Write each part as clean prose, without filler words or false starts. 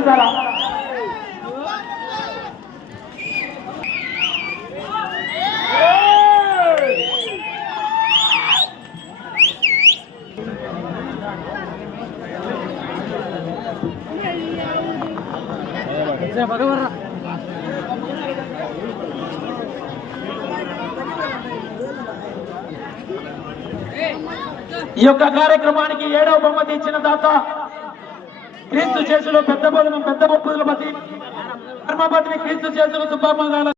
గమనించాలా? ఈ యొక్క కార్యక్రమానికి 7వ బహుమతి ఇచ్చిన దాత క్రీస్తు చేసులో పెద్ద బోధనం పెద్ద బొప్పులపతి ధర్మపతిని క్రీస్తు చేసులు సుబ్బమ్మ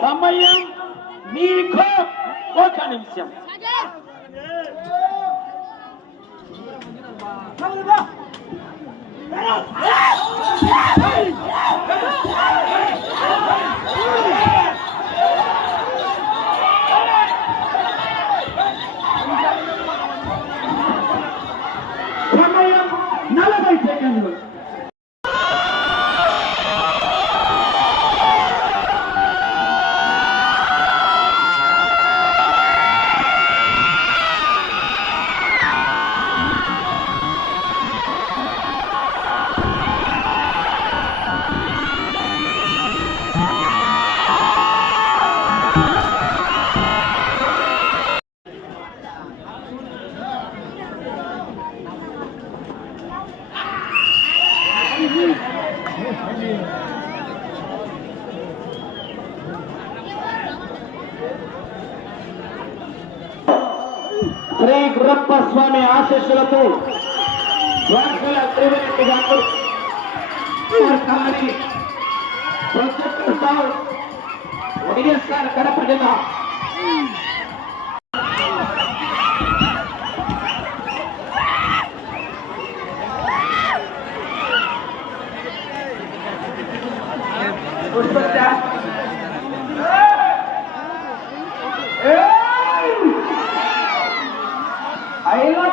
సమయం మీకు ఒక నిమిషం. సమయం 40 సెకండ్లు. శ్రీ గురప్ప స్వామి ఆశీస్సులతో ద్వారకల త్రివేణి గారు వైఎస్ఆర్ కడప జిల్లా I